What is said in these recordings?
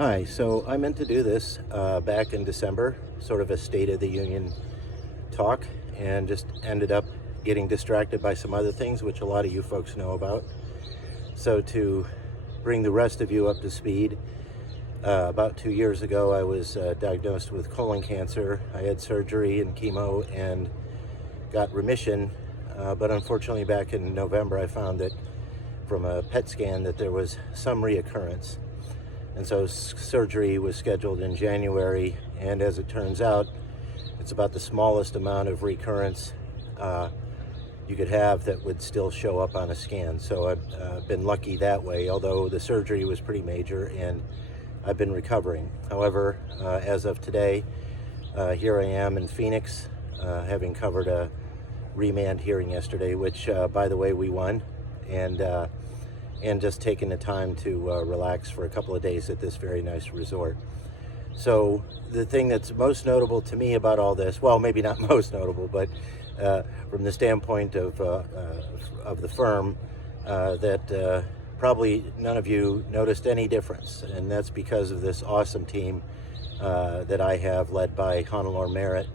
Hi, so I meant to do this back in December, sort of a State of the Union talk, and just ended up getting distracted by some other things, which a lot of you folks know about. So to bring the rest of you up to speed, about 2 years ago, I was diagnosed with colon cancer. I had surgery and chemo and got remission, but unfortunately back in November, I found that from a PET scan that there was some reoccurrence. And so surgery was scheduled in January, and as it turns out, it's about the smallest amount of recurrence you could have that would still show up on a scan. So I've been lucky that way, although the surgery was pretty major and I've been recovering. However, as of today, here I am in Phoenix, having covered a remand hearing yesterday, which, by the way, we won, and just taking the time to relax for a couple of days at this very nice resort. So the thing that's most notable to me about all this, well, maybe not most notable, but from the standpoint of the firm, that probably none of you noticed any difference, and that's because of this awesome team that I have, led by Hannelore Merritt,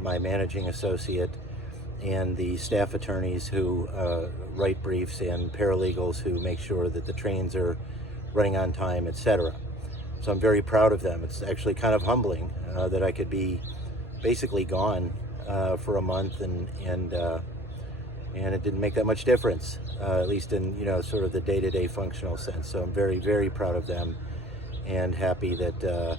my managing associate, and the staff attorneys who write briefs and paralegals who make sure that the trains are running on time, etc. So I'm very proud of them. It's actually kind of humbling that I could be basically gone for a month, and it didn't make that much difference, at least in sort of the day-to-day functional sense. So I'm very, very proud of them, and happy that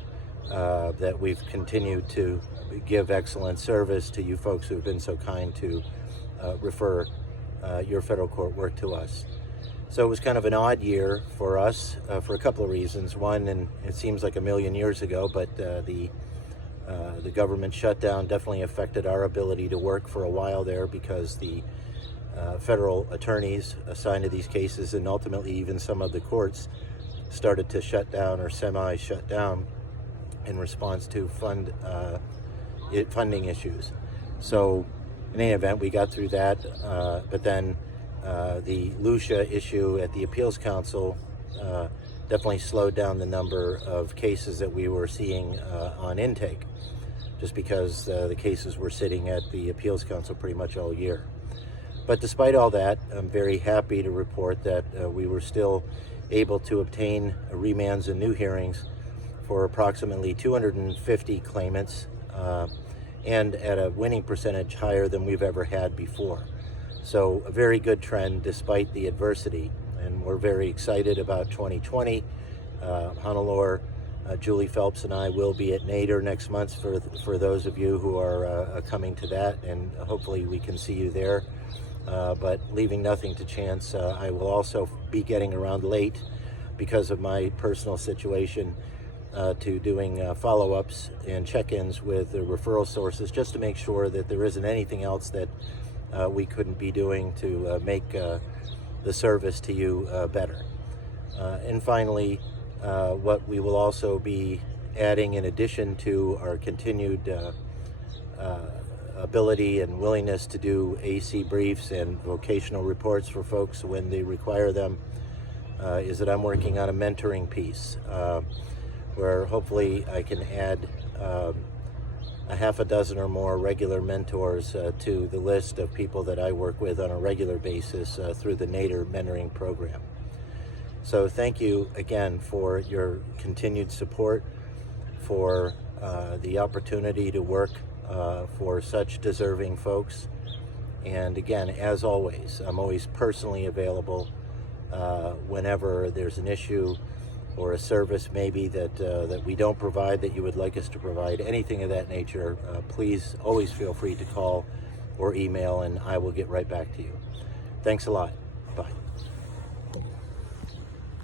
that we've continued to give excellent service to you folks who've been so kind to refer your federal court work to us. So it was kind of an odd year for us for a couple of reasons. One, and it seems like a million years ago, but the government shutdown definitely affected our ability to work for a while there, because the federal attorneys assigned to these cases, and ultimately even some of the courts, started to shut down or semi-shut down in response to funding issues. So in any event, we got through that, but then the Lucia issue at the Appeals Council definitely slowed down the number of cases that we were seeing on intake, just because the cases were sitting at the Appeals Council pretty much all year. But despite all that, I'm very happy to report that we were still able to obtain remands and new hearings for approximately 250 claimants, and at a winning percentage higher than we've ever had before. So a very good trend despite the adversity, and we're very excited about 2020. Hannelore, Julie Phelps, and I will be at Nader next month for those of you who are coming to that, and hopefully we can see you there. But leaving nothing to chance, I will also be getting around late because of my personal situation to doing follow-ups and check-ins with the referral sources, just to make sure that there isn't anything else that we couldn't be doing to make the service to you better. And finally, what we will also be adding, in addition to our continued ability and willingness to do AC briefs and vocational reports for folks when they require them, is that I'm working on a mentoring piece, where hopefully I can add a half a dozen or more regular mentors to the list of people that I work with on a regular basis through the Nader mentoring program. So thank you again for your continued support, for the opportunity to work for such deserving folks. And again, as always, I'm always personally available whenever there's an issue or a service maybe that we don't provide that you would like us to provide, anything of that nature. Please always feel free to call or email, and I will get right back to you. Thanks a lot. Bye.